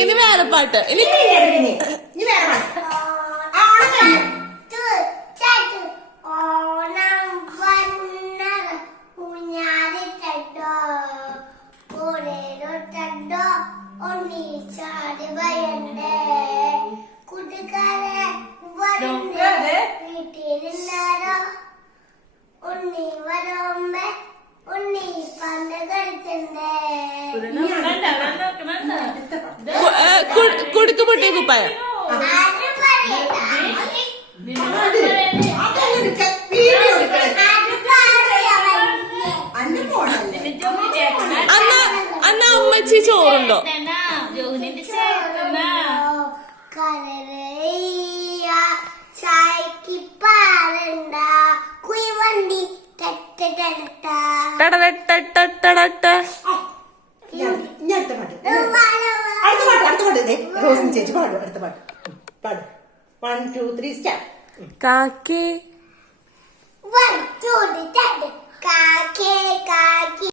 ഇനി വേറെ പാട്ട് ഇനി കൂട്ടുകാരെ വീട്ടിലില്ലാരോ ഉണ്ണി വരുമ്പേ ഉണ്ണി പണ്ട് കളിച്ചണ്ടേ കുടുക്ക് പൊട്ടിയ കുപ്പായ അന്ന അമ്മച്ചി ചോറുണ്ടോ ചായക്ക് പാലണ്ട കുയിവണ്ടി റോസിൻ ചേച്ചി പാടും അടുത്ത പാട്ട് പാടും 1 2 3 സ്റ്റാർട്ട് കാക്കേ 1 2 3 കാക്കേ കാക്കി